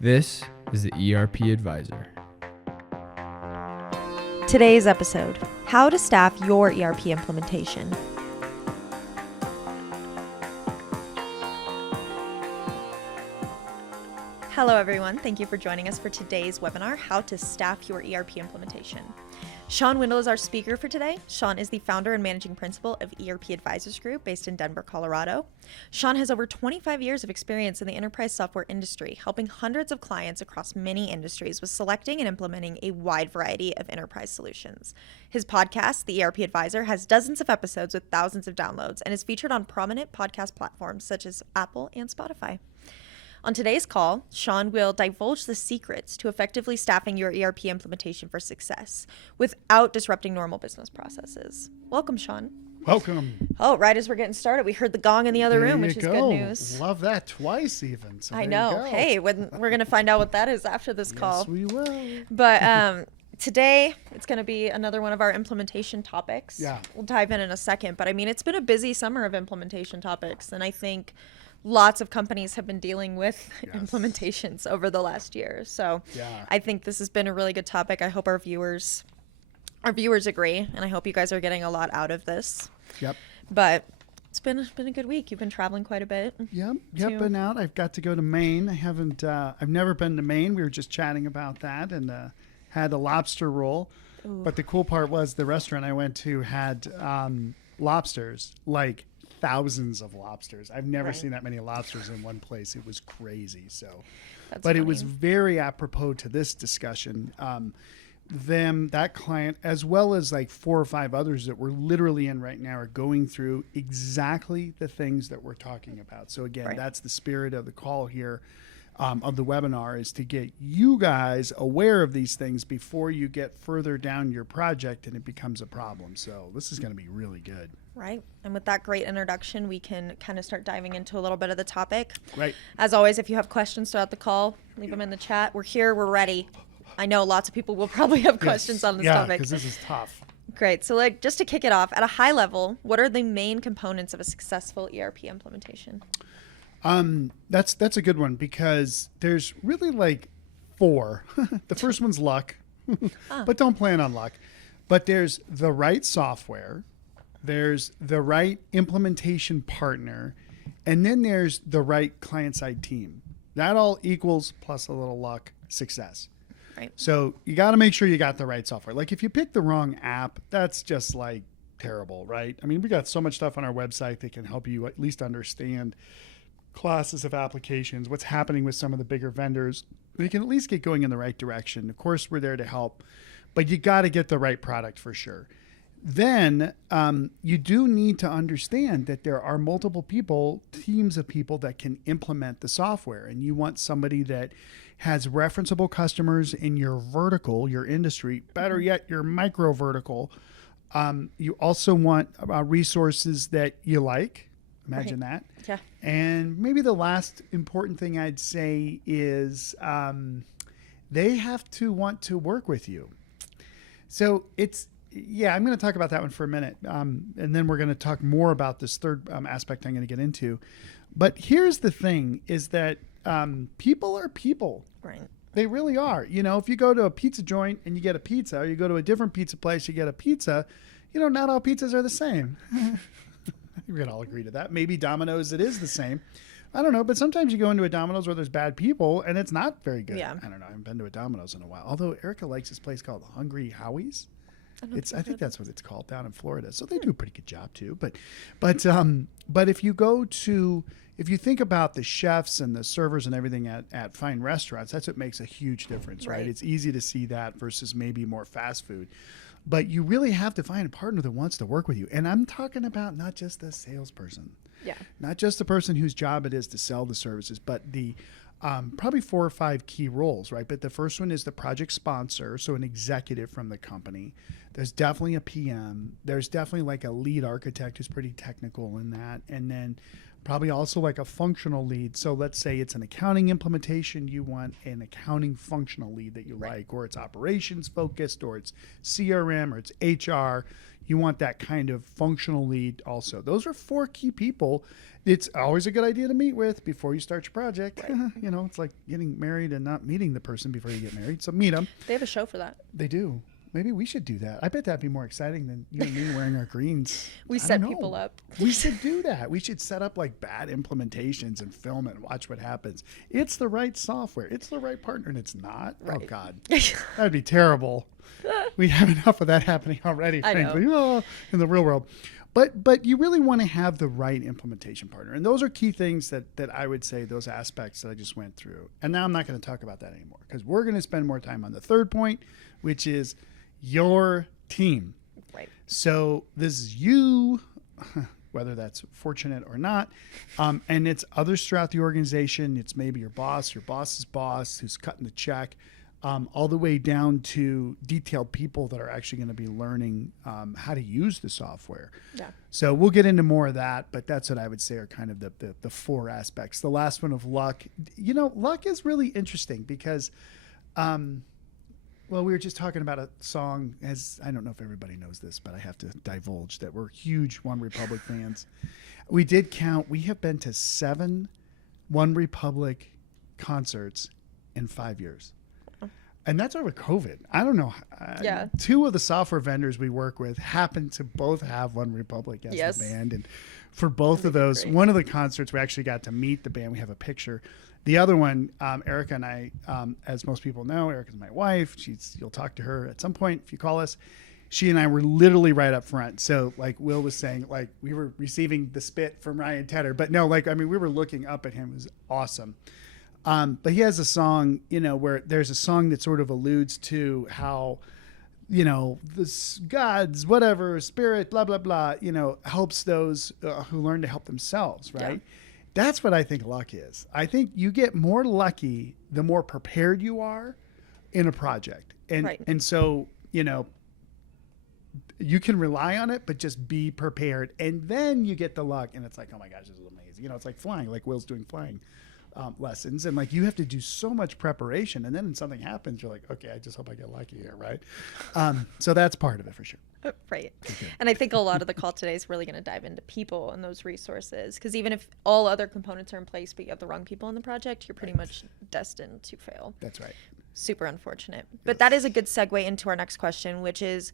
This is the ERP Advisor. Today's episode, how to staff your ERP implementation. Hello everyone, thank you for joining us for today's webinar, How to Staff Your ERP Implementation. Shawn Windle is our speaker for today. Shawn is the founder and managing principal of ERP Advisors Group based in Denver, Colorado. Shawn has over 25 years of experience in the enterprise software industry, helping hundreds of clients across many industries with selecting and implementing a wide variety of enterprise solutions. His podcast, The ERP Advisor, has dozens of episodes with thousands of downloads and is featured on prominent podcast platforms such as Apple and Spotify. On today's call, Shawn will divulge the secrets to effectively staffing your ERP implementation for success without disrupting normal business processes. Welcome, Shawn. Welcome. Oh, right as we're getting started, we heard the gong in the other room, which is good news. Love that twice even. So I know. Hey, we're going to find out what that is after this call. Yes, we will. But today, it's going to be another one of our implementation topics. Yeah. We'll dive in a second. But I mean, it's been a busy summer of implementation topics, and I think lots of companies have been dealing with implementations over the last year. So I think this has been a really good topic. I hope our viewers agree, and I hope you guys are getting a lot out of this. Yep. But it's been a good week. You've been traveling quite a bit. Yep. Been out. I've got to go to Maine. I've never been to Maine. We were just chatting about that and had a lobster roll. Ooh. But the cool part was the restaurant I went to had lobsters, like thousands of lobsters. I've never seen that many lobsters in one place. It was crazy. So, That's but funny. It was very apropos to this discussion. That client, as well as like 4 or 5 others that we're literally in right now, are going through exactly the things that we're talking about. So again, that's the spirit of the call here, of the webinar, is to get you guys aware of these things before you get further down your project and it becomes a problem. So this is going to be really good. Right. And with that great introduction, we can kind of start diving into a little bit of the topic. Right. As always, if you have questions throughout the call, leave them in the chat. We're here. We're ready. I know lots of people will probably have questions on this topic. Yeah, because this is tough. Great. So just to kick it off, at a high level, what are the main components of a successful ERP implementation? That's a good one, because there's really like 4. The first one's luck, but don't plan on luck. But there's the right software, there's the right implementation partner, and then there's the right client-side team. That all equals, plus a little luck, success. Right. So you got to make sure you got the right software. Like if you pick the wrong app, that's just like terrible, right? I mean, we got so much stuff on our website that can help you at least understand classes of applications, what's happening with some of the bigger vendors. We can at least get going in the right direction. Of course, we're there to help, but you got to get the right product for sure. Then you do need to understand that there are multiple people, teams of people that can implement the software, and you want somebody that has referenceable customers in your vertical, your industry, better yet, your micro vertical. You also want resources that you like. Imagine that. Yeah. And maybe the last important thing I'd say is they have to want to work with you. So I'm going to talk about that one for a minute. And then we're going to talk more about this third aspect I'm going to get into. But here's the thing, is that people are people. Right. They really are. You know, if you go to a pizza joint and you get a pizza, or you go to a different pizza place, you get a pizza, not all pizzas are the same. We're going to all agree to that. Maybe Domino's, it is the same. I don't know, but sometimes you go into a Domino's where there's bad people and it's not very good. Yeah. I don't know. I haven't been to a Domino's in a while. Although Erica likes this place called Hungry Howie's. I think that's what it's called down in Florida. So they do a pretty good job too. But if you think about the chefs and the servers and everything at fine restaurants, that's what makes a huge difference, right? It's easy to see that versus maybe more fast food. But you really have to find a partner that wants to work with you. And I'm talking about not just the salesperson, not just the person whose job it is to sell the services, but the probably 4 or 5 key roles, right? But the first one is the project sponsor, so an executive from the company. There's definitely a PM. There's definitely like a lead architect who's pretty technical in that. And then Probably also like a functional lead. So let's say it's an accounting implementation. You want an accounting functional lead that you like, or it's operations focused, or it's CRM, or it's HR. You want that kind of functional lead also. Those are 4 key people. It's always a good idea to meet with before you start your project. Right. It's like getting married and not meeting the person before you get married. So meet them. They have a show for that. They do. Maybe we should do that. I bet that'd be more exciting than you and me wearing our greens. We set people up. We should do that. We should set up like bad implementations and film it and watch what happens. It's the right software. It's the right partner, and it's not. Right. Oh, God. That'd be terrible. We have enough of that happening already, frankly, in the real world. But you really want to have the right implementation partner. And those are key things that I would say, those aspects that I just went through. And now I'm not going to talk about that anymore, because we're going to spend more time on the third point, which is your team. Right. So this is you, whether that's fortunate or not, and it's others throughout the organization. It's maybe your boss's boss who's cutting the check, all the way down to detailed people that are actually going to be learning how to use the software. Yeah. So we'll get into more of that, but that's what I would say are kind of the 4 aspects. The last one of luck. Luck is really interesting because well, we were just talking about a song, as I don't know if everybody knows this, but I have to divulge that we're huge One Republic fans. We did count, we have been to 7 One Republic concerts in 5 years. And that's over COVID. I don't know. Yeah. 2 of the software vendors we work with happen to both have One Republic as the band. And for both of those, one of the concerts, we actually got to meet the band. We have a picture. The other one, Erica and I, as most people know, Erica's my wife. You'll talk to her at some point if you call us. She and I were literally right up front. So like Will was saying, like we were receiving the spit from Ryan Tedder. But no, we were looking up at him. It was awesome. But he has a song, where there's a song that sort of alludes to how, this God's whatever, spirit, blah, blah, blah, helps those who learn to help themselves, right? Yeah. That's what I think luck is. I think you get more lucky the more prepared you are in a project. And so, you can rely on it, but just be prepared. And then you get the luck. And it's like, oh my gosh, this is amazing. It's like flying, like Will's doing flying lessons. And like you have to do so much preparation. And then when something happens, you're like, okay, I just hope I get lucky here, right? So that's part of it for sure. Right. Okay. And I think a lot of the call today is really going to dive into people and those resources, because even if all other components are in place, but you have the wrong people in the project, you're pretty much destined to fail. That's right. Super unfortunate. But that is a good segue into our next question, which is,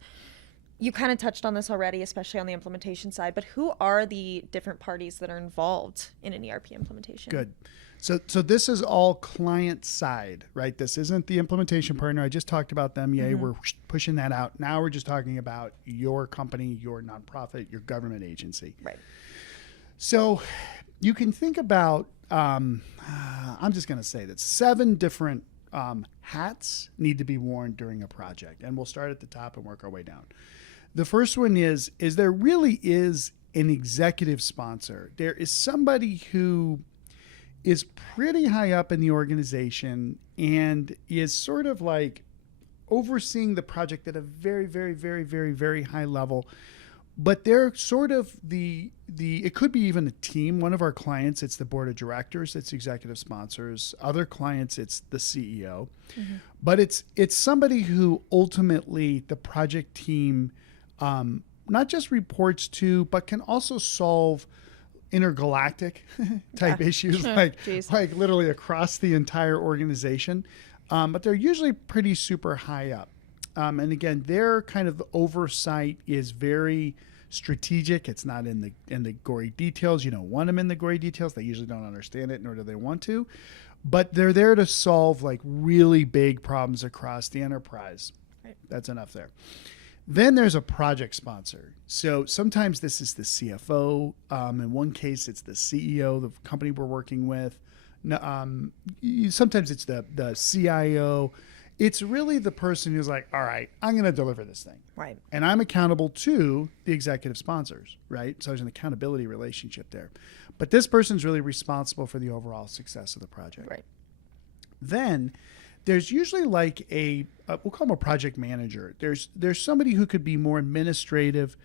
you kind of touched on this already, especially on the implementation side, but who are the different parties that are involved in an ERP implementation? Good. So this is all client side, right? This isn't the implementation partner. I just talked about them. Yay, we're pushing that out. Now we're just talking about your company, your nonprofit, your government agency. Right. So you can think about, I'm just going to say that 7 different hats need to be worn during a project. And we'll start at the top and work our way down. The first one is there really is an executive sponsor. There is somebody who is pretty high up in the organization and is sort of like overseeing the project at a very, very, very, very, very high level. But they're sort of it could be even a team. One of our clients, it's the board of directors, it's executive sponsors. Other clients, it's the CEO. Mm-hmm. But it's somebody who ultimately the project team not just reports to, but can also solve intergalactic type issues, like literally across the entire organization. But they're usually pretty super high up. And again, their kind of oversight is very strategic. It's not in the gory details. You don't want them in the gory details. They usually don't understand it, nor do they want to. But they're there to solve like really big problems across the enterprise. Right. That's enough there. Then there's a project sponsor. So sometimes this is the CFO. In one case, it's the CEO, the company we're working with. Sometimes it's the CIO. It's really the person who's like, all right, I'm going to deliver this thing. Right. And I'm accountable to the executive sponsors, right? So there's an accountability relationship there. But this person's really responsible for the overall success of the project. Right. Then there's usually like we'll call him a project manager. There's somebody who could be more administrative,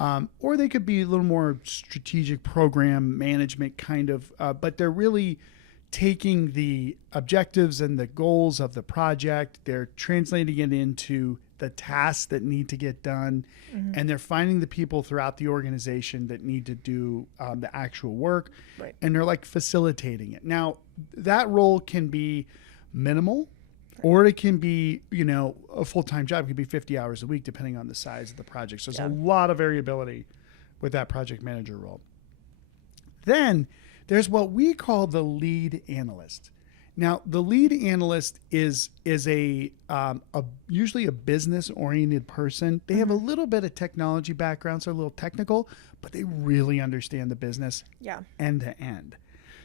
Or they could be a little more strategic program management kind of, but they're really taking the objectives and the goals of the project. They're translating it into the tasks that need to get done. And they're finding the people throughout the organization that need to do the actual work. Right. And they're like facilitating it. Now, that role can be minimal. Or it can be, a full-time job. It could be 50 hours a week, depending on the size of the project. So there's a lot of variability with that project manager role. Then there's what we call the lead analyst. Now, the lead analyst is a usually a business-oriented person. They have a little bit of technology background, so a little technical, but they really understand the business end to end.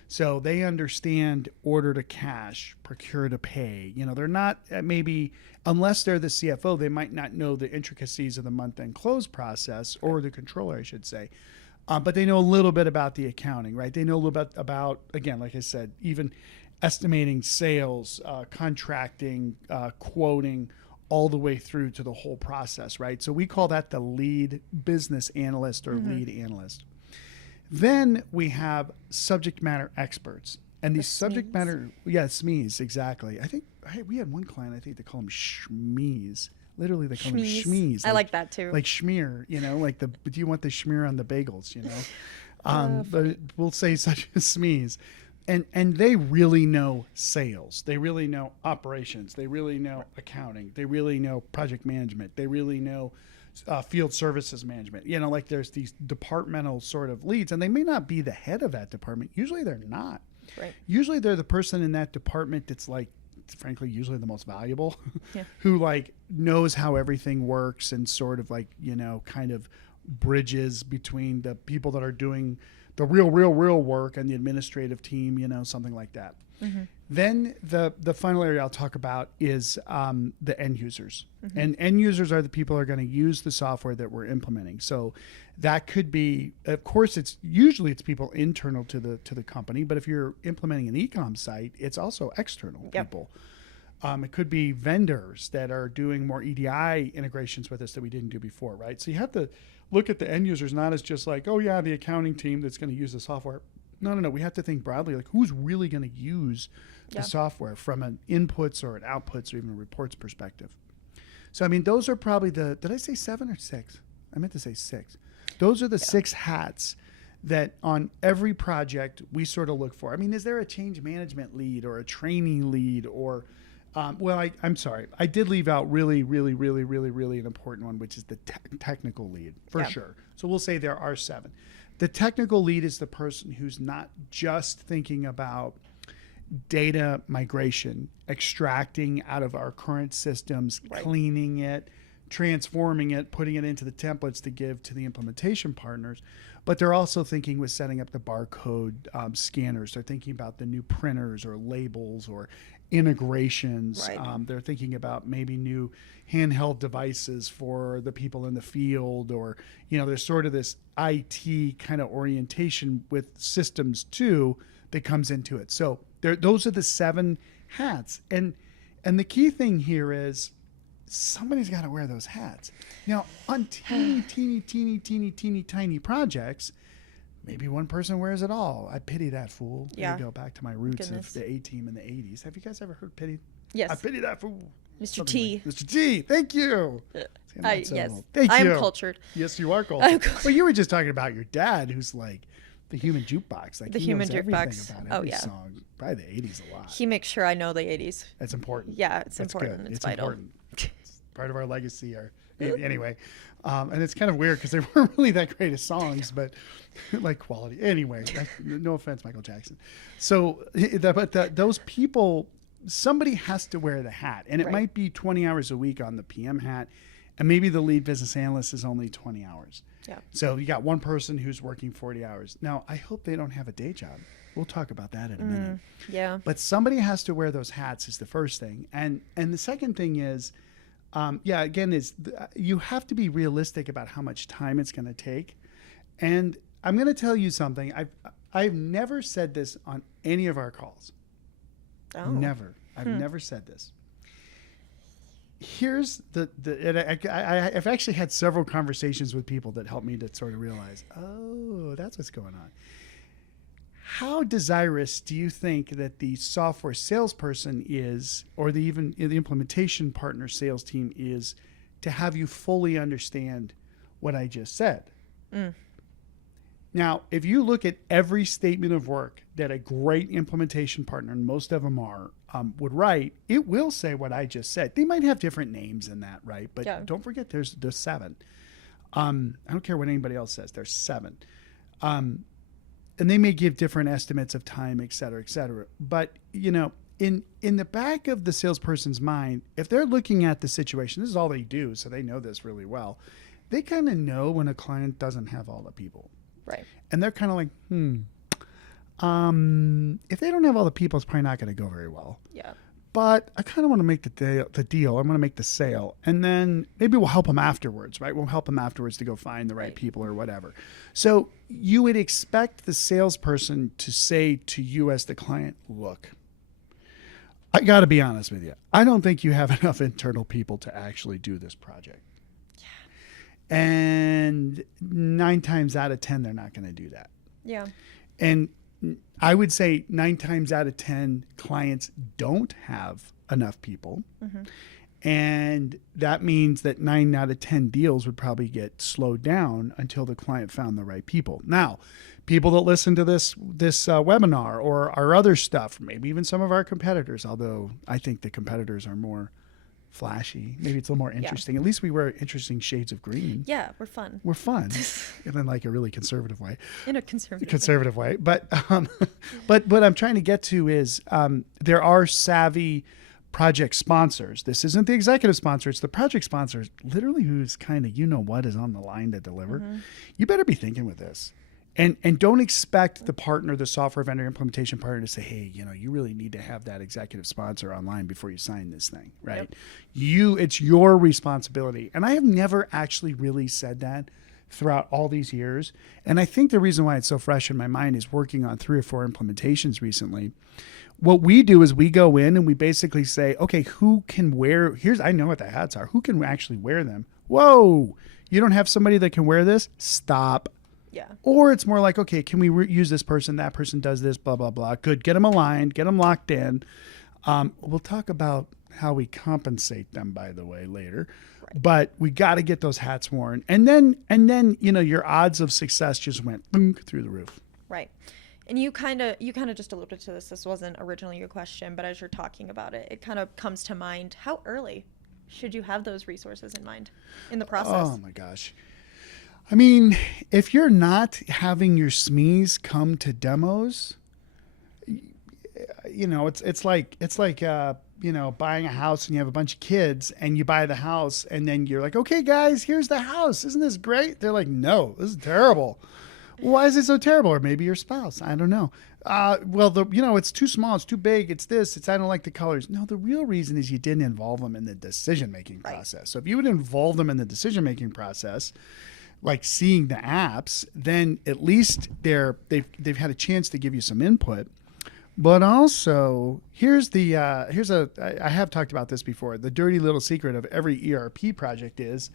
So they understand order to cash, procure to pay. They're not maybe, unless they're the CFO, they might not know the intricacies of the month-end close process, or the controller, I should say. But they know a little bit about the accounting, right? They know a little bit about, again, like I said, even estimating sales, contracting, quoting, all the way through to the whole process, right? So we call that the lead business analyst or lead analyst. Then we have subject matter experts. And these subject matter, SMEs, exactly. I think we had one client, they call them schmees. Literally, they call them schmees. I like that too. Like schmear, do you want the schmear on the bagels, But we'll say such as SMEs. And they really know sales. They really know operations. They really know accounting. They really know project management. They really know field services management. There's these departmental sort of leads, and they may not be the head of that department. Usually they're not. Right. Usually they're the person in that department that's frankly, usually the most valuable, who knows how everything works and sort of kind of bridges between the people that are doing the real work and the administrative team, something like that. Then the final area I'll talk about is the end users. And end users are the people who are going to use the software that we're implementing. So that could be, of course, it's people internal to the company, but if you're implementing an e-com site, it's also external people. It could be vendors that are doing more EDI integrations with us that we didn't do before, right? So you have to look at the end users not as just the accounting team that's going to use the software. No. We have to think broadly, who's really going to use the software from an inputs or an outputs or even a reports perspective. So, those are probably did I say 7 or 6? I meant to say 6. Those are the 6 hats that on every project we sort of look for. Is there a change management lead or a training lead or, I'm sorry. I did leave out really, really, really, really, really an important one, which is the technical lead for sure. So we'll say there are 7. The technical lead is the person who's not just thinking about data migration, extracting out of our current systems, cleaning it, transforming it, putting it into the templates to give to the implementation partners. But they're also thinking with setting up the barcode scanners. They're thinking about the new printers or labels or integrations. They're thinking about maybe new handheld devices for the people in the field, or there's sort of this IT kind of orientation with systems too that comes into it. So those are the 7 hats, and the key thing here is somebody's got to wear those hats. Now on teeny tiny projects, maybe one person wears it all. I pity that fool. Yeah. I go back to my roots of the A-team in the 80s. Have you guys ever heard pity? Yes. I pity that fool. Mr. T. Mr. T. Thank you. Yes. Thank I you. am cultured. Yes, you are cultured. Well, you were just talking about your dad, who's like the human jukebox. The he human knows jukebox. everything about every song. Probably the 80s a lot. He makes sure I know the 80s. That's important. Yeah, it's That's important. Good. It's vital. Important. It's part of our legacy. Anyway, and it's kind of weird because they weren't really that great of songs, but quality. Anyway, no offense, Michael Jackson. So, those people, somebody has to wear the hat, and it might be 20 hours a week on the PM hat, and maybe the lead business analyst is only 20 hours. Yeah. So you got one person who's working 40 hours. Now, I hope they don't have a day job. We'll talk about that in a minute. Yeah. But somebody has to wear those hats is the first thing. And the second thing is, you have to be realistic about how much time it's going to take. And I'm going to tell you something. I've never said this on any of our calls. Oh. Never. I've never said this. here's I've actually had several conversations with people that helped me to sort of realize, oh, that's what's going on. How desirous do you think that the software salesperson is, or the implementation partner sales team is, to have you fully understand what I just said? Now, if you look at every statement of work that a great implementation partner, and most of them are, would write, it will say what I just said. They might have different names in that, right? But don't forget, there's 7. I don't care what anybody else says. There's 7. And they may give different estimates of time, et cetera, et cetera. But, in the back of the salesperson's mind, if they're looking at the situation, this is all they do, so they know this really well. They kind of know when a client doesn't have all the people. Right. And they're kind of like, if they don't have all the people, it's probably not going to go very well. Yeah. But I kind of want to make the deal. I want to make the sale. And then maybe we'll help them afterwards, right? We'll help them afterwards to go find the right people or whatever. So you would expect the salesperson to say to you as the client, look, I got to be honest with you. I don't think you have enough internal people to actually do this project. Yeah. And 9 times out of 10, they're not going to do that. Yeah. And I would say 9 times out of 10 clients don't have enough people. Mm-hmm. And that means that 9 out of 10 deals would probably get slowed down until the client found the right people. Now, people that listen to this webinar or our other stuff, maybe even some of our competitors, although I think the competitors are more flashy. Maybe it's a little more interesting. Yeah. At least we wear interesting shades of green. Yeah, we're fun. We're fun. In like a really conservative way. In a conservative way. But what I'm trying to get to is there are savvy project sponsors. This isn't the executive sponsor. It's the project sponsor, literally who's kind of, what is on the line to deliver. Mm-hmm. You better be thinking with this. And don't expect the partner, the software vendor implementation partner, to say, hey, you really need to have that executive sponsor online before you sign this thing, right? Yep. It's your responsibility. And I have never actually really said that throughout all these years. And I think the reason why it's so fresh in my mind is working on 3 or 4 implementations recently. What we do is we go in and we basically say, okay, who can wear, I know what the hats are. Who can actually wear them? Whoa, you don't have somebody that can wear this? Stop. Yeah. Or it's more like, okay, can we use this person? That person does this, blah, blah, blah. Good. Get them aligned, get them locked in. We'll talk about how we compensate them, by the way, later. Right. But we got to get those hats worn. And then, your odds of success just went through the roof. Right. And you kind of just alluded to this. This wasn't originally your question, but as you're talking about it, it kind of comes to mind. How early should you have those resources in mind in the process? Oh my gosh. I mean, if you're not having your SMEs come to demos, it's like buying a house and you have a bunch of kids and you buy the house and then you're like, okay, guys, here's the house. Isn't this great? They're like, no, this is terrible. Why is it so terrible? Or maybe your spouse. I don't know. It's too small. It's too big. I don't like the colors. No, the real reason is you didn't involve them in the decision-making process. So if you would involve them in the decision-making process, like seeing the apps, then at least they've had a chance to give you some input. But also, I have talked about this before. The dirty little secret of every ERP project is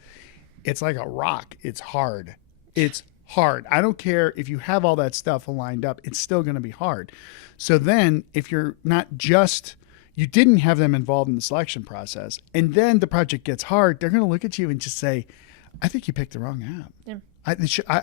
it's like a rock. It's hard. It's hard. I don't care if you have all that stuff lined up, it's still going to be hard. So then if you're you didn't have them involved in the selection process, and then the project gets hard, they're going to look at you and just say, I think you picked the wrong app. Yeah.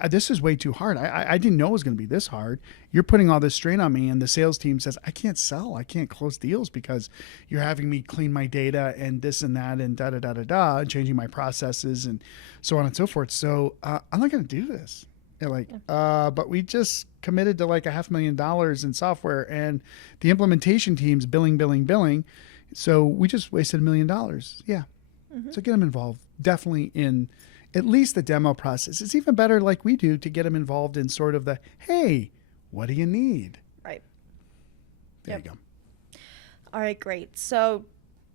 This is way too hard. I didn't know it was going to be this hard. You're putting all this strain on me, and the sales team says, I can't sell. I can't close deals because you're having me clean my data and this and that and da-da-da-da-da, and changing my processes and so on and so forth. So I'm not going to do this. They're like, but we just committed to like $500,000 in software, and the implementation team's billing. So we just wasted $1 million. Yeah. Mm-hmm. So get them involved. Definitely in at least the demo process. It's even better like we do to get them involved in sort of the, hey, what do you need? Right. There you go. All right, great. So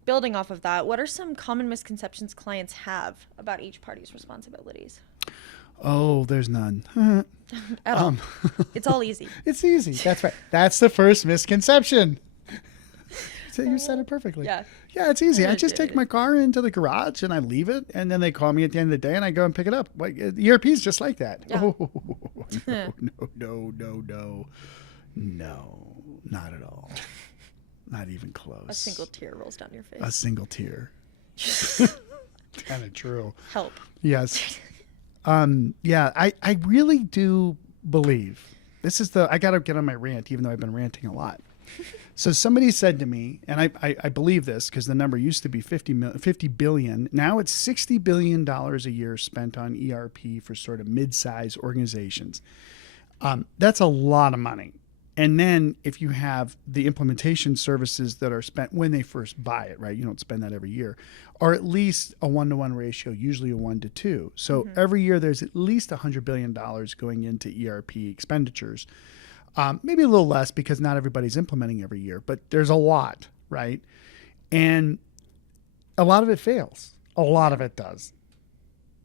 building off of that, what are some common misconceptions clients have about each party's responsibilities? Oh, there's none. At all. It's all easy. It's easy. That's right. That's the first misconception. You said it perfectly. Yeah. Yeah, it's easy. I just take my car into the garage and I leave it, and then they call me at the end of the day and I go and pick it up. Like ERP is just like that. Yeah. Oh, no, not at all. Not even close. A single tear rolls down your face. A single tear. Kind of true. Help. Yes. Yeah, I really do believe this is I got to get on my rant, even though I've been ranting a lot. So somebody said to me, and I believe this because the number used to be 50 billion. Now it's $60 billion a year spent on ERP for sort of mid-size organizations. That's a lot of money. And then if you have the implementation services that are spent when they first buy it, right? You don't spend that every year, or at least a 1-to-1 ratio, usually a 1-to-2. So every year there's at least $100 billion going into ERP expenditures. Maybe a little less because not everybody's implementing every year, but there's a lot, right? And a lot of it fails. A lot of it does.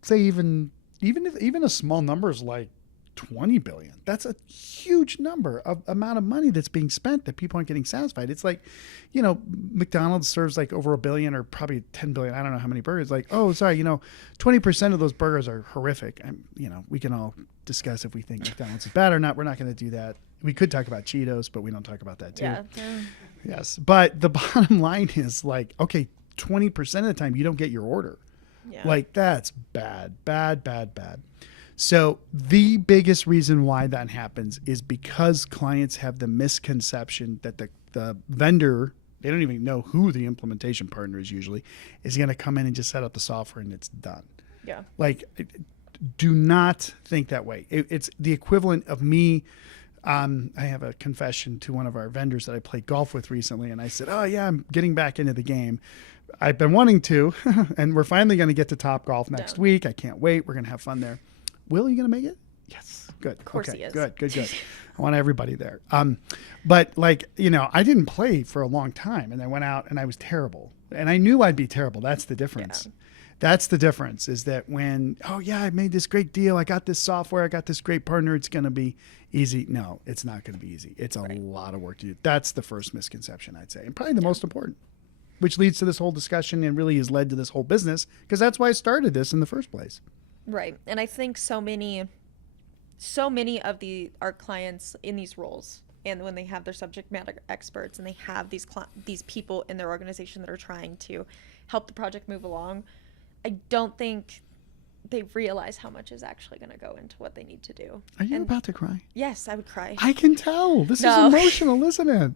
Say even a small number is like 20 billion. That's a huge number of amount of money that's being spent that people aren't getting satisfied. It's like, McDonald's serves like over 1 billion or probably 10 billion. I don't know how many burgers. Like, 20% of those burgers are horrific. We can all discuss if we think McDonald's is bad or not. We're not going to do that. We could talk about Cheetos, but we don't talk about that too. Yeah. Yes. But the bottom line is like, okay, 20% of the time you don't get your order. Yeah. Like that's bad. So the biggest reason why that happens is because clients have the misconception that the vendor, they don't even know who the implementation partner is usually, is going to come in and just set up the software and it's done. Yeah. Like, do not think that way. It's the equivalent of me. I have a confession to one of our vendors that I played golf with recently, and I said, "Oh yeah, I'm getting back into the game. I've been wanting to, and we're finally going to get to Topgolf next week. I can't wait. We're going to have fun there." Will, you going to make it? Yes. Good. Of course he is. Good. I want everybody there. But I didn't play for a long time, and I went out and I was terrible, and I knew I'd be terrible. That's the difference. Yeah. That's the difference is that when, I made this great deal. I got this software. I got this great partner. It's going to be easy. No, it's not going to be easy. It's a lot of work to do. That's the first misconception, I'd say, and probably the most important, which leads to this whole discussion and really has led to this whole business because that's why I started this in the first place. Right. And I think so many of our clients in these roles, and when they have their subject matter experts and they have these people in their organization that are trying to help the project move along, I don't think they realize how much is actually going to go into what they need to do. Are you about to cry? Yes, I would cry. I can tell. This is emotional, isn't it?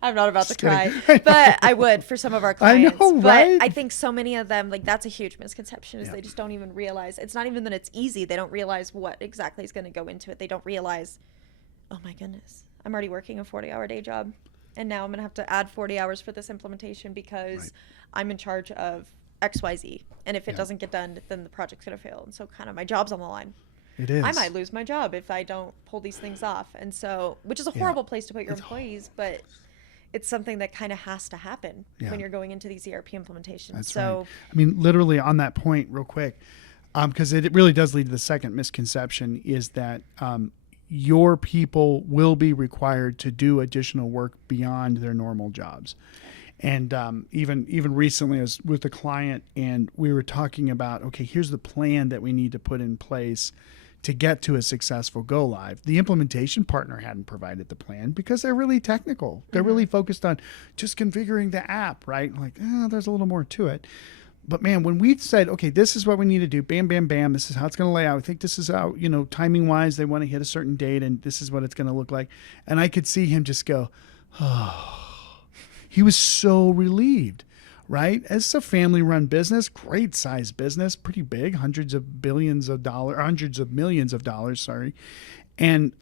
I'm not about to cry, but I would for some of our clients. I know, right? But I think so many of them, that's a huge misconception, is they just don't even realize. It's not even that it's easy. They don't realize what exactly is going to go into it. They don't realize, oh my goodness, I'm already working a 40-hour day job, and now I'm going to have to add 40 hours for this implementation because I'm in charge of XYZ. And if it doesn't get done, then the project's going to fail. And so kind of my job's on the line. It is. I might lose my job if I don't pull these things off. And so, which is a horrible place to put your employees, but it's something that kind of has to happen when you're going into these ERP implementations. That's right. I mean, literally on that point real quick, because it really does lead to the second misconception is that your people will be required to do additional work beyond their normal jobs. And even recently I was with a client and we were talking about, okay, here's the plan that we need to put in place to get to a successful go live. The implementation partner hadn't provided the plan because they're really technical. They're really focused on just configuring the app, right? Like, there's a little more to it. But man, when we said, okay, this is what we need to do, bam, bam, bam, this is how it's going to lay out. I think this is how, timing wise, they want to hit a certain date and this is what it's going to look like. And I could see him just go, oh. He was so relieved, right? It's a family-run business, great size business, pretty big, hundreds of millions of dollars, sorry. And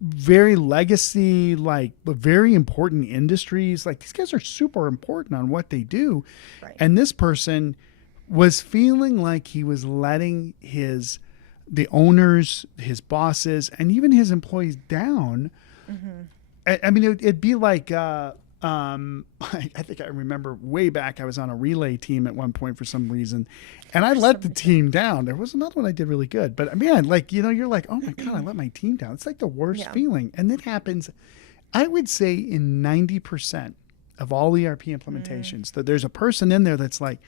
very legacy, but very important industries. These guys are super important on what they do. Right. And this person was feeling like he was letting the owners, his bosses, and even his employees down. Mm-hmm. I mean, it'd be like, I think I remember way back, I was on a relay team at one point for some reason, and I let the team down. There was another one I did really good, but man, you're like, oh my God, I let my team down. It's like the worst feeling. And it happens, I would say in 90% of all ERP implementations, that there's a person in there that's like,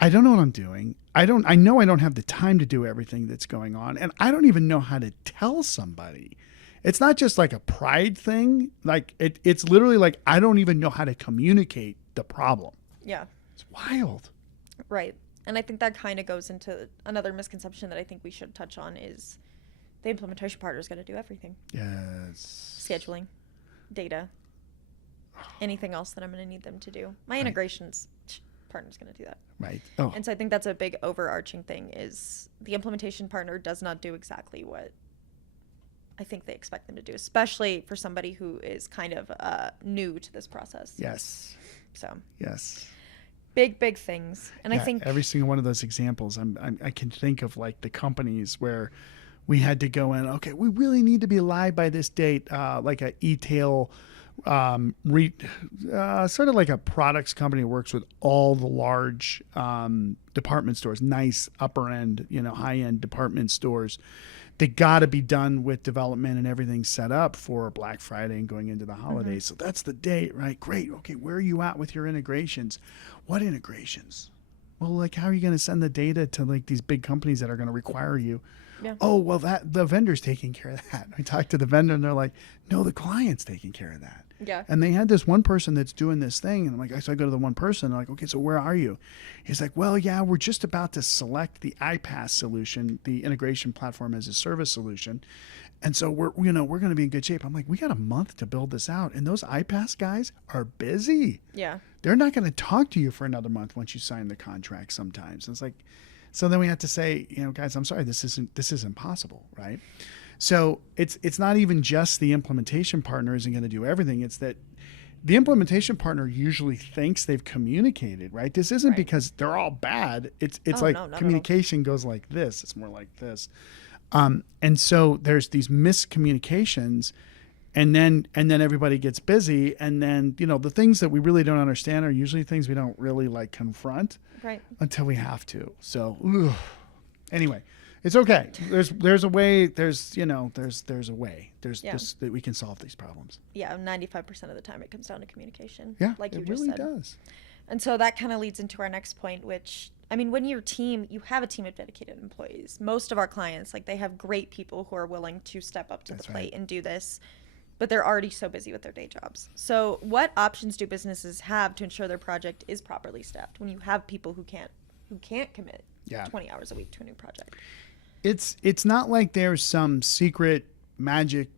I don't know what I'm doing. I know I don't have the time to do everything that's going on. And I don't even know how to tell somebody. It's not just like a pride thing. Like it's literally like, I don't even know how to communicate the problem. Yeah. It's wild. Right. And I think that kind of goes into another misconception that I think we should touch on is the implementation partner is going to do everything. Yes. Scheduling, data, anything else that I'm going to need them to do. My integrations partner's going to do that. Right. Oh. And so I think that's a big overarching thing is the implementation partner does not do exactly what I think they expect them to do, especially for somebody who is kind of new to this process. Yes. So. Yes. Big things. And I think every single one of those examples, I can think of like the companies where we had to go in, okay, we really need to be live by this date, like a e-tail, sort of like a products company that works with all the large department stores, nice upper end, high end department stores. They got to be done with development and everything set up for Black Friday and going into the holidays. So that's the date, right? Great. Okay, where are you at with your integrations? What integrations? Well, like, how are you going to send the data to like these big companies that are going to require you? Yeah. Oh, well, the vendor's taking care of that. I talked to the vendor and they're like, no, the client's taking care of that. Yeah. And they had this one person that's doing this thing. And I'm like, so I go to the one person. I'm like, okay, so where are you? He's like, well, yeah, we're just about to select the iPaaS solution, the integration platform as a service solution. And so we're going to be in good shape. I'm like, we got a month to build this out. And those iPaaS guys are busy. Yeah. They're not going to talk to you for another month once you sign the contract sometimes. It's like, so then we have to say, guys, I'm sorry, this isn't possible, right? So it's not even just the implementation partner isn't going to do everything. It's that the implementation partner usually thinks they've communicated, right? This isn't because they're all bad. It's like communication goes like this. It's more like this. And so there's these miscommunications, and then everybody gets busy, and then the things that we really don't understand are usually things we don't really like confront until we have to. So anyway, it's okay. There's a way. There's a way. There's this that we can solve these problems. Yeah, 95% of the time it comes down to communication. Yeah, like it you just really said. does. And so that kind of leads into our next point, which, I mean, when you have a team of dedicated employees. Most of our clients, like, they have great people who are willing to step up to the plate and do this, but they're already so busy with their day jobs. So what options do businesses have to ensure their project is properly staffed when you have people who can't commit 20 hours a week to a new project? It's not like there's some secret magic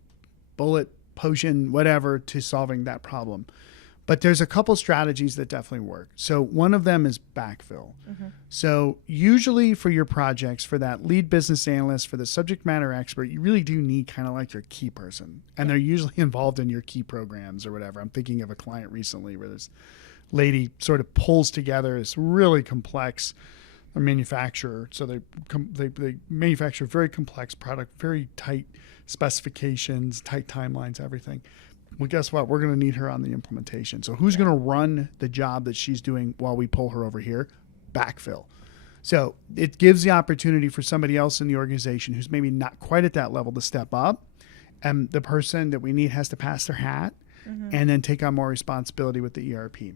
bullet potion, whatever, to solving that problem. But there's a couple strategies that definitely work. So one of them is backfill. Mm-hmm. So usually for your projects, for that lead business analyst, for the subject matter expert, you really do need kind of like your key person. And they're usually involved in your key programs or whatever. I'm thinking of a client recently where this lady sort of pulls together this really complex manufacturer. So they manufacture very complex product, very tight specifications, tight timelines, everything. Well, guess what? We're going to need her on the implementation. So who's going to run the job that she's doing while we pull her over here? Backfill. So it gives the opportunity for somebody else in the organization who's maybe not quite at that level to step up. And the person that we need has to pass their hat and then take on more responsibility with the ERP.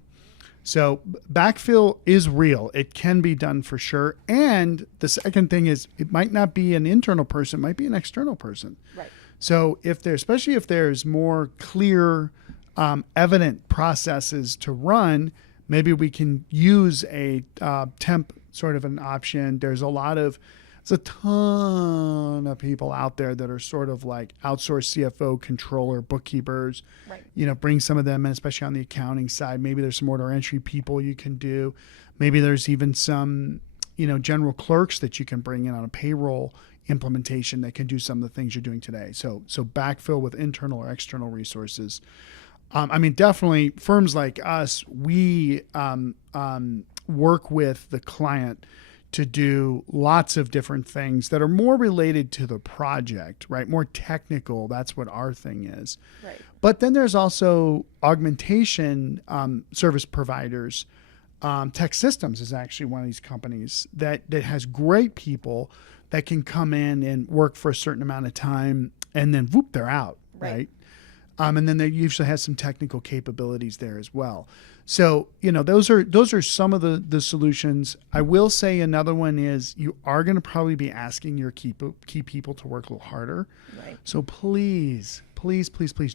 So backfill is real. It can be done for sure. And the second thing is it might not be an internal person, it might be an external person. Right. So especially if there's more clear, evident processes to run, maybe we can use a temp sort of an option. There's a ton of people out there that are sort of like outsourced CFO, controller, bookkeepers. Right. Bring some of them in, especially on the accounting side. Maybe there's some order entry people you can do. Maybe there's even some, general clerks that you can bring in on a payroll implementation that can do some of the things you're doing today. So backfill with internal or external resources. Definitely firms like us, we work with the client to do lots of different things that are more related to the project, right? More technical. That's what our thing is. Right. But then there's also augmentation service providers. Tech Systems is actually one of these companies that has great people that can come in and work for a certain amount of time and then whoop, they're out, right? And then they usually has some technical capabilities there as well. So, those are some of the solutions. I will say another one is you are going to probably be asking your key people to work a little harder. Right. So please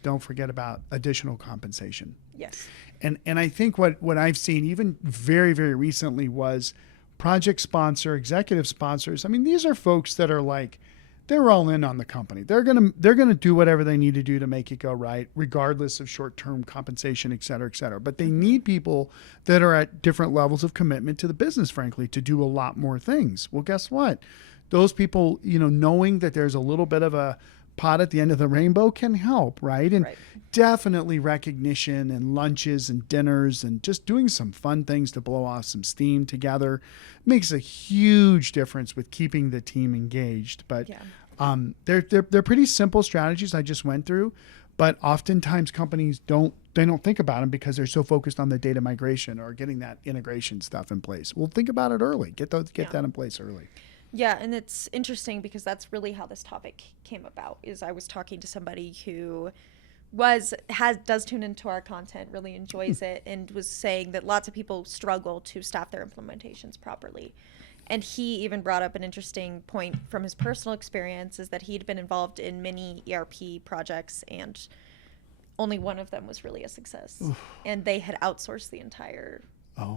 don't forget about additional compensation. Yes. And I think what I've seen even very, very recently was project sponsor, executive sponsors. I mean, these are folks that are like, they're all in on the company. They're gonna do whatever they need to do to make it go right, regardless of short-term compensation, et cetera, et cetera. But they need people that are at different levels of commitment to the business, frankly, to do a lot more things. Well, guess what? Those people, knowing that there's a little bit of a pot at the end of the rainbow can help, right? And definitely recognition and lunches and dinners and just doing some fun things to blow off some steam together makes a huge difference with keeping the team engaged. But they're pretty simple strategies I just went through, but oftentimes companies don't think about them because they're so focused on the data migration or getting that integration stuff in place. Well, think about it early. Get that in place early. Yeah, and it's interesting because that's really how this topic came about. Is I was talking to somebody who does tune into our content, really enjoys it, and was saying that lots of people struggle to staff their implementations properly. And he even brought up an interesting point from his personal experience, is that he'd been involved in many ERP projects and only one of them was really a success. Oof. And they had outsourced the entire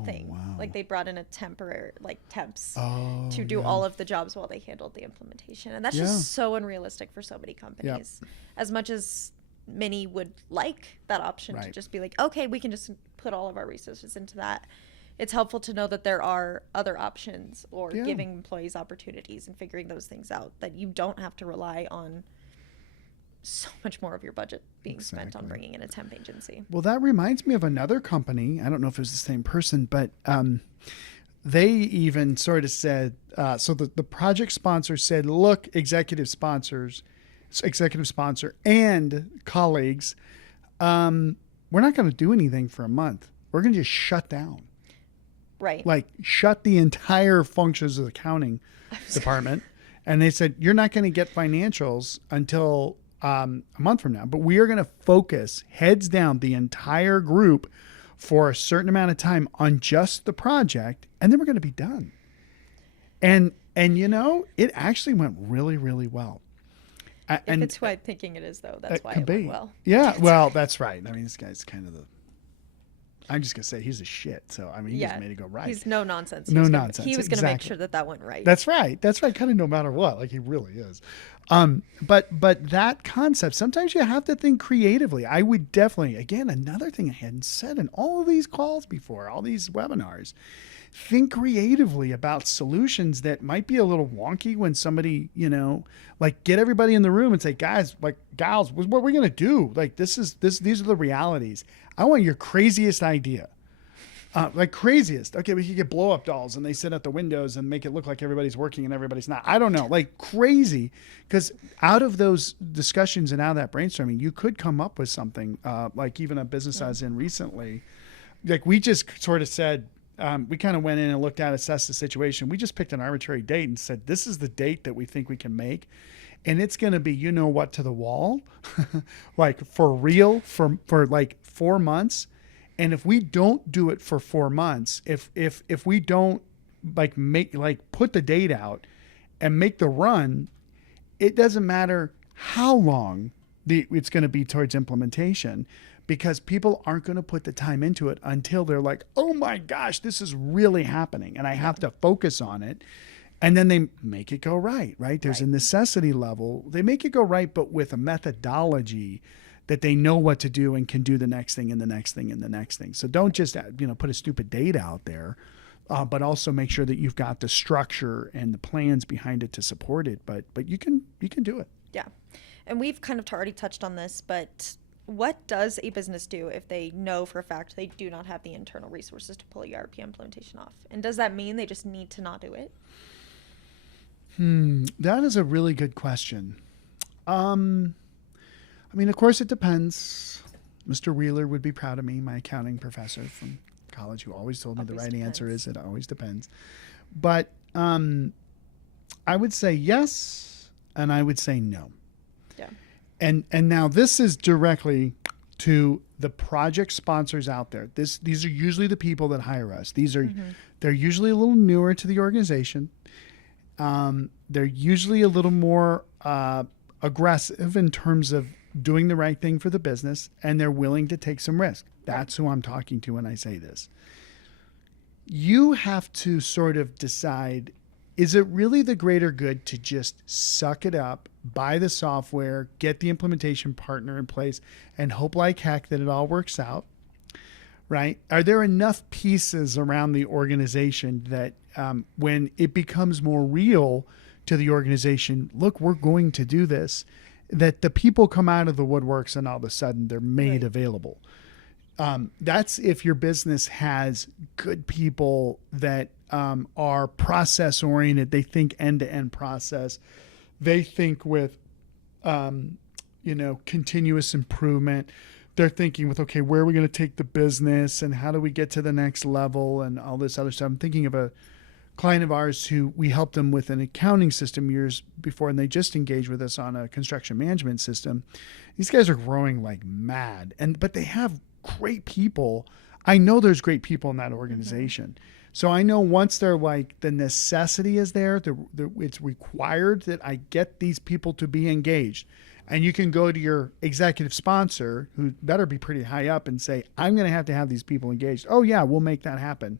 thing. Wow. Like they brought in temps to do all of the jobs while they handled the implementation. And that's just so unrealistic for so many companies. Yep. As much as many would like that option to just be like, okay, we can just put all of our resources into that. It's helpful to know that there are other options, or giving employees opportunities and figuring those things out, that you don't have to rely on so much more of your budget being spent on bringing in a temp agency. Well, that reminds me of another company. I don't know if it was the same person, but they even sort of said, so the project sponsor said, look, executive sponsor and colleagues, we're not going to do anything for a month. We're going to just shut down. Right. Like shut the entire functions of the accounting department. And they said, you're not going to get financials until a month from now, but we are going to focus heads down the entire group for a certain amount of time on just the project, and then we're going to be done. And it actually went really, really well. If it's who I'm thinking it is, though, that's why it went well. Yeah, well, that's right. I mean, this guy's kind of I'm just going to say he's a shit. So, I mean, he just made it go right. He's no nonsense. No nonsense. He was going to make sure that went right. That's right. Kind of no matter what. Like he really is. But that concept, sometimes you have to think creatively. I would definitely, again, another thing I hadn't said in all of these calls before, all these webinars, think creatively about solutions that might be a little wonky when somebody, like get everybody in the room and say, guys, like gals, what are we going to do? Like these are the realities. I want your craziest idea. Like craziest. Okay, we could get blow up dolls and they sit at the windows and make it look like everybody's working and everybody's not. I don't know, like crazy. Because out of those discussions and out of that brainstorming, you could come up with something like even a business I was in recently. Like we just sort of said, we kind of went in and looked at, assessed the situation. We just picked an arbitrary date and said, this is the date that we think we can make. And it's going to be, to the wall, like for real, for like 4 months. And if we don't do it for 4 months, if we don't put the date out and make the run, it doesn't matter how long it's going to be towards implementation, because people aren't going to put the time into it until they're like, oh my gosh, this is really happening and I have to focus on it. And then they make it go right? There's a necessity level. They make it go right, but with a methodology that they know what to do and can do the next thing and the next thing and the next thing. So don't just put a stupid date out there, but also make sure that you've got the structure and the plans behind it to support it. But you can do it. Yeah, and we've kind of already touched on this, but what does a business do if they know for a fact they do not have the internal resources to pull ERP implementation off? And does that mean they just need to not do it? That is a really good question. I mean, of course, it depends. Mr. Wheeler would be proud of me, my accounting professor from college, who always told me the right answer is it always depends. But I would say yes, and I would say no. Yeah. And now this is directly to the project sponsors out there. These are usually the people that hire us. They're usually a little newer to the organization. They're usually a little more aggressive in terms of doing the right thing for the business, and they're willing to take some risk. That's who I'm talking to when I say this. You have to sort of decide, is it really the greater good to just suck it up, buy the software, get the implementation partner in place, and hope like heck that it all works out, right? Are there enough pieces around the organization that when it becomes more real to the organization, look, we're going to do this, that the people come out of the woodworks and all of a sudden they're made available? That's if your business has good people that are process oriented. They think end-to-end process. They think with, continuous improvement. They're thinking with, okay, where are we going to take the business and how do we get to the next level and all this other stuff. I'm thinking of a client of ours who we helped them with an accounting system years before, and they just engaged with us on a construction management system. These guys are growing like mad, but they have great people. I know there's great people in that organization. So I know once they're like, the necessity is there, it's required that I get these people to be engaged. And you can go to your executive sponsor, who better be pretty high up, and say, I'm going to have these people engaged. Oh yeah, we'll make that happen.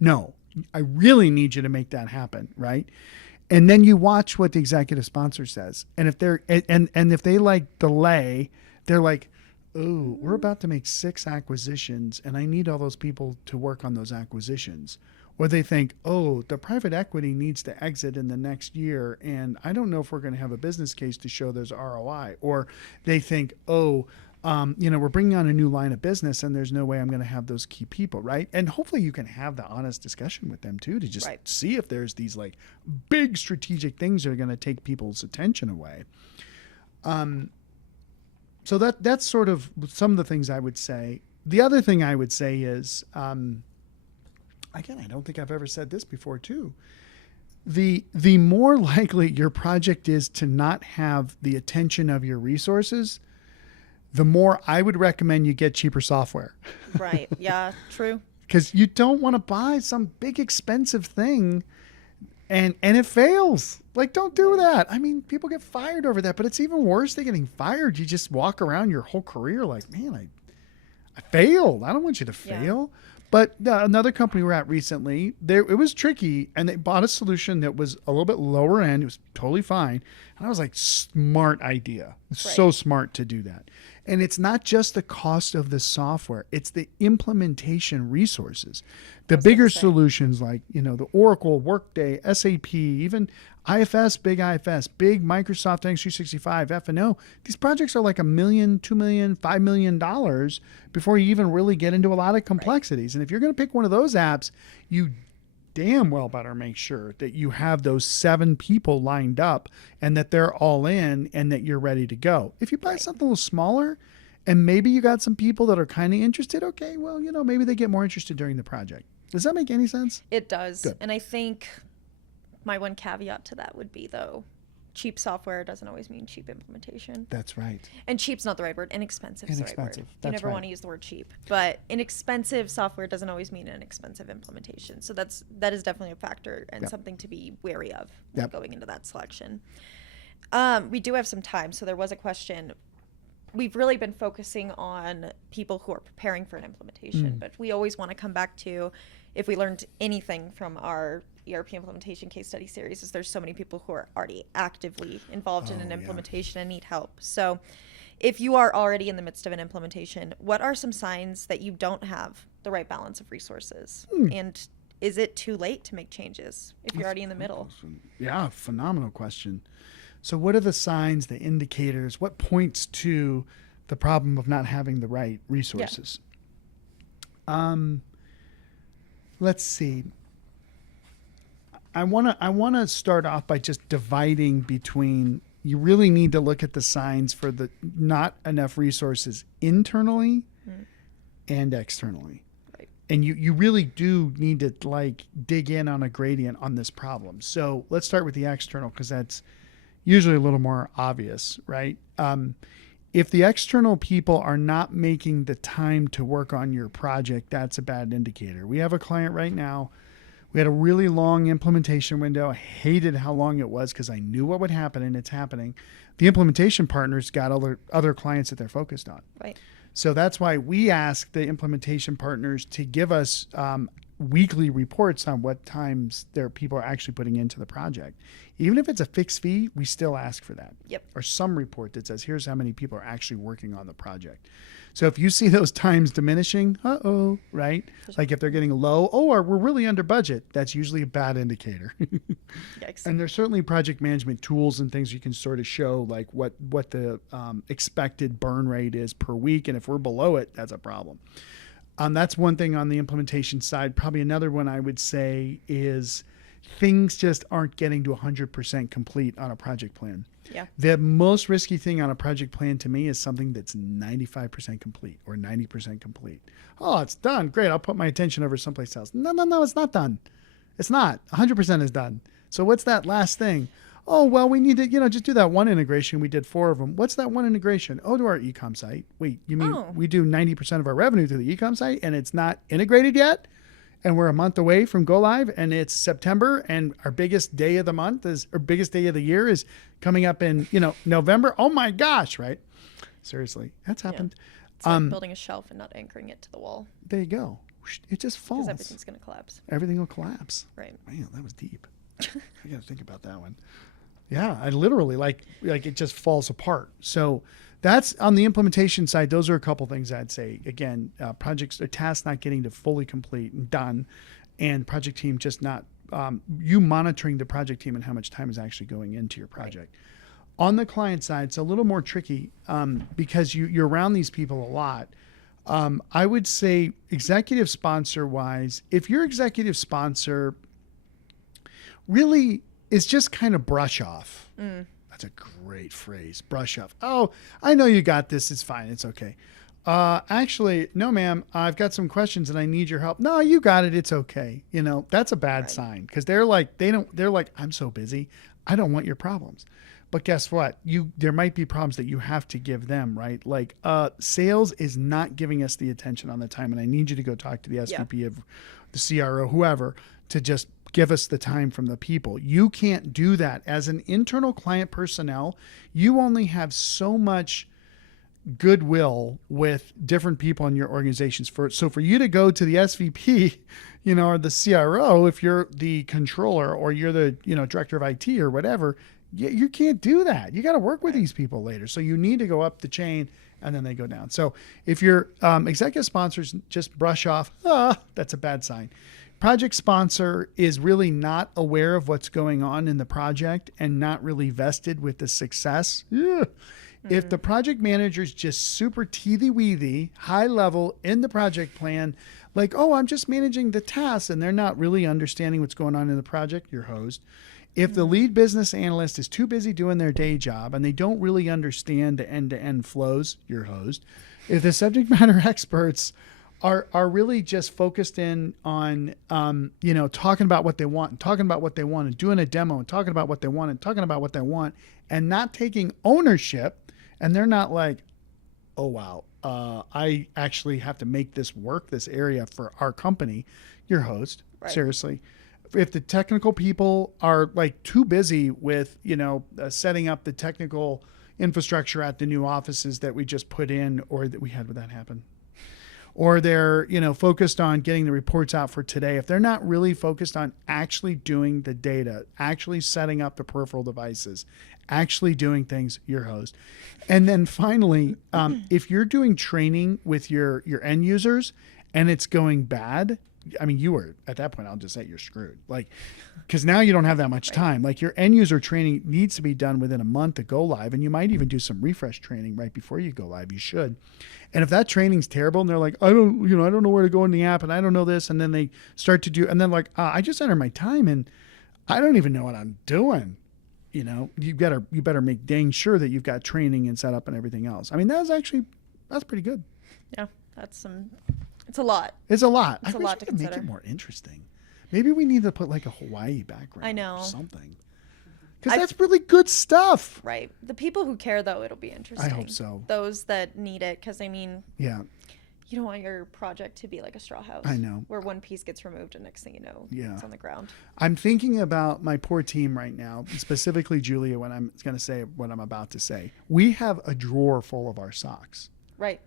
No, I really need you to make that happen, right? And then you watch what the executive sponsor says. And if they're and if they like delay, they're like, oh, we're about to make 6 acquisitions and I need all those people to work on those acquisitions. Or they think, oh, the private equity needs to exit in the next year and I don't know if we're going to have a business case to show there's ROI. Or they think, oh, we're bringing on a new line of business and there's no way I'm going to have those key people, right? And hopefully you can have the honest discussion with them too, to just see if there's these like big strategic things that are going to take people's attention away. So that's sort of some of the things I would say. The other thing I would say is, again, I don't think I've ever said this before too. The more likely your project is to not have the attention of your resources, the more I would recommend you get cheaper software. Right. Yeah, true. Because you don't want to buy some big expensive thing and it fails. Like, don't do that. I mean, people get fired over that, but it's even worse than getting fired. You just walk around your whole career like, man, I failed. I don't want you to fail. Yeah. But another company we're at recently, it was tricky, and they bought a solution that was a little bit lower end. It was totally fine. And I was like, smart idea. So smart to do that. And it's not just the cost of the software. It's the implementation resources. The bigger solutions like, the Oracle, Workday, SAP, even IFS, big Microsoft Dynamics 365, F&O. These projects are like $1 million, $2 million, $5 million before you even really get into a lot of complexities. And if you're going to pick one of those apps, you damn well better make sure that you have those 7 people lined up and that they're all in and that you're ready to go. If you buy something a little smaller and maybe you got some people that are kind of interested, okay, well, maybe they get more interested during the project. Does that make any sense? It does. Good. And I think my one caveat to that would be, though, cheap software doesn't always mean cheap implementation. That's right. And cheap's not the right word. Inexpensive is the right word. That's you never want to use the word cheap. But inexpensive software doesn't always mean an expensive implementation. So that is definitely a factor and something to be wary of going into that selection. We do have some time. So there was a question. We've really been focusing on people who are preparing for an implementation, but we always want to come back to, if we learned anything from our ERP implementation case study series, is there's so many people who are already actively involved in an implementation and need help. So if you are already in the midst of an implementation, what are some signs that you don't have the right balance of resources? And is it too late to make changes if you're already in the middle? Yeah, phenomenal question. So what are the signs, the indicators, what points to the problem of not having the right resources? Let's see. I want to start off by just dividing between, you really need to look at the signs for the not enough resources internally and externally. Right. And you really do need to dig in on a gradient on this problem. So let's start with the external, because that's usually a little more obvious, right? if the external people are not making the time to work on your project, that's a bad indicator. We have a client right now. We had a really long implementation window. I hated how long it was because I knew what would happen, and it's happening. The implementation partners got other clients that they're focused on. Right. So that's why we ask the implementation partners to give us weekly reports on what times their people are actually putting into the project. Even if it's a fixed fee, we still ask for that. Yep. Or some report that says, here's how many people are actually working on the project. So if you see those times diminishing, right? Like if they're getting low, or we're really under budget, that's usually a bad indicator. Yikes. And there's certainly project management tools and things you can sort of show like what the expected burn rate is per week. And if we're below it, that's a problem. That's one thing on the implementation side. Probably another one I would say is things just aren't getting to 100% complete on a project plan. Yeah. The most risky thing on a project plan to me is something that's 95% complete or 90% complete. Oh, it's done. Great. I'll put my attention over someplace else. No, it's not done. It's not. 100% is done. So what's that last thing? Oh, well, we need to, just do that one integration. We did 4 of them. What's that one integration? Oh, to our e-com site. Wait, you mean we do 90% of our revenue through the e-com site and it's not integrated yet? And we're a month away from go live and it's September and our biggest day of the month or biggest day of the year is coming up in, November. Oh my gosh, right? Seriously, that's happened. Yeah. It's like building a shelf and not anchoring it to the wall. There you go. It just falls. Because everything's going to collapse. Everything will collapse. Right. Man, that was deep. I got to think about that one. Yeah, I literally like it just falls apart. So that's on the implementation side. Those are a couple things I'd say. Again, projects or tasks not getting to fully complete and done, and project team just not you monitoring the project team and how much time is actually going into your project. Right. On the client side, it's a little more tricky because you're around these people a lot. I would say executive sponsor wise, if your executive sponsor really is just kind of brush off. That's a great phrase, brush off. Oh, I know you got this. It's fine. It's okay. Actually, no, ma'am, I've got some questions and I need your help. No, you got it. It's okay. That's a bad sign because they're like, I'm so busy. I don't want your problems. But guess what? There might be problems that you have to give them, right? Like sales is not giving us the attention on the time. And I need you to go talk to the SVP of the CRO, whoever, to just give us the time from the people. You can't do that. As an internal client personnel, you only have so much goodwill with different people in your organizations. So for you to go to the SVP, or the CRO, if you're the controller or you're the, director of IT or whatever, you can't do that. You got to work with these people later. So you need to go up the chain and then they go down. So if your executive sponsors just brush off, that's a bad sign. Project sponsor is really not aware of what's going on in the project and not really vested with the success. If the project manager's just super teethy-weethy, high level in the project plan, like, I'm just managing the tasks, and they're not really understanding what's going on in the project, you're hosed. If the lead business analyst is too busy doing their day job and they don't really understand the end-to-end flows, you're hosed. If the subject matter experts are really just focused in on, talking about what they want and talking about what they want and doing a demo and talking about what they want and talking about what they want and not taking ownership, and they're not like, oh, wow, I actually have to make this work, this area for our company, your host, seriously. If the technical people are like too busy with, setting up the technical infrastructure at the new offices that we just put in or that we had that happen, or they're, focused on getting the reports out for today, if they're not really focused on actually doing the data, actually setting up the peripheral devices, actually doing things, your host. And then finally, if you're doing training with your end users and it's going bad, I mean, you were at that point, I'll just say you're screwed. Like, because now you don't have that much time. Like your end user training needs to be done within a month to go live. And you might even do some refresh training right before you go live. You should. And if that training's terrible and they're like, I don't know where to go in the app and I don't know this. And then they start to do, and then like, I just enter my time and I don't even know what I'm doing. You better make dang sure that you've got training and set up and everything else. I mean, that's pretty good. Yeah. It's a lot. It's a lot. It's a lot to consider. Make it more interesting. Maybe we need to put like a Hawaii background. I know. Or something. Because that's really good stuff. Right. The people who care, though, it'll be interesting. I hope so. Those that need it, because, I mean, yeah, you don't want your project to be like a straw house. I know. Where one piece gets removed and next thing you know, it's on the ground. I'm thinking about my poor team right now, specifically Julia, when I'm going to say what I'm about to say. We have a drawer full of our socks. Right.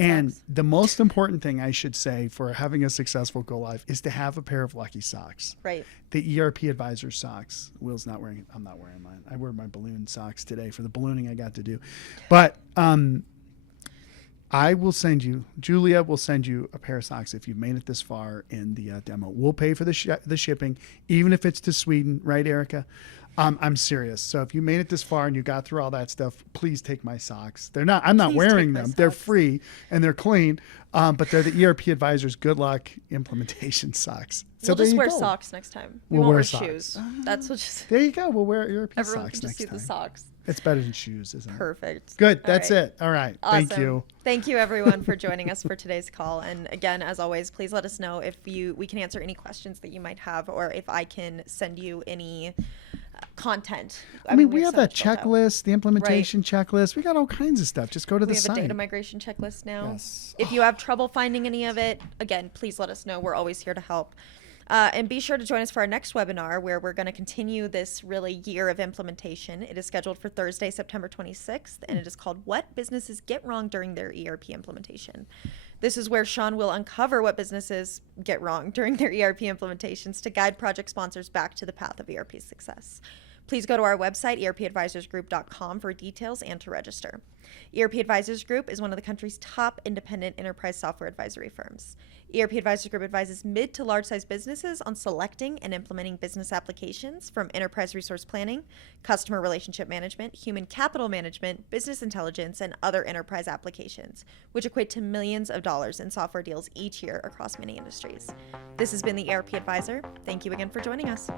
And the most important thing I should say for having a successful go live is to have a pair of lucky socks. Right. The ERP Advisor socks. Will's not wearing it. I'm not wearing mine. I wear my balloon socks today for the ballooning I got to do. But I will send you, Julia will send you a pair of socks if you've made it this far in the demo. We'll pay for the shipping, even if it's to Sweden. Right, Erica? I'm serious. So if you made it this far and you got through all that stuff, please take my socks. I'm not wearing them. They're free and they're clean, but they're the ERP Advisor's Good Luck Implementation socks. So we'll just wear socks next time. We won't wear shoes. That's what just. There you go. We'll wear ERP everyone socks can just next time. see the socks. It's better than shoes, isn't it? Perfect. Good. That's it. All right. Awesome. Thank you. Thank you, everyone, for joining us for today's call. And again, as always, please let us know if we can answer any questions that you might have, or if I can send you any content. I mean, we have that checklist, the implementation checklist. We got all kinds of stuff. Just go to the site. We have a data migration checklist now. Yes. If you have trouble finding any of it, again, please let us know. We're always here to help. And be sure to join us for our next webinar, where we're going to continue this really year of implementation. It is scheduled for Thursday, September 26th, and it is called What Businesses Get Wrong During Their ERP Implementation. This is where Shawn will uncover what businesses get wrong during their ERP implementations to guide project sponsors back to the path of ERP success. Please go to our website, erpadvisorsgroup.com, for details and to register. ERP Advisors Group is one of the country's top independent enterprise software advisory firms. ERP Advisors Group advises mid to large-sized businesses on selecting and implementing business applications from enterprise resource planning, customer relationship management, human capital management, business intelligence, and other enterprise applications, which equate to millions of dollars in software deals each year across many industries. This has been the ERP Advisor. Thank you again for joining us.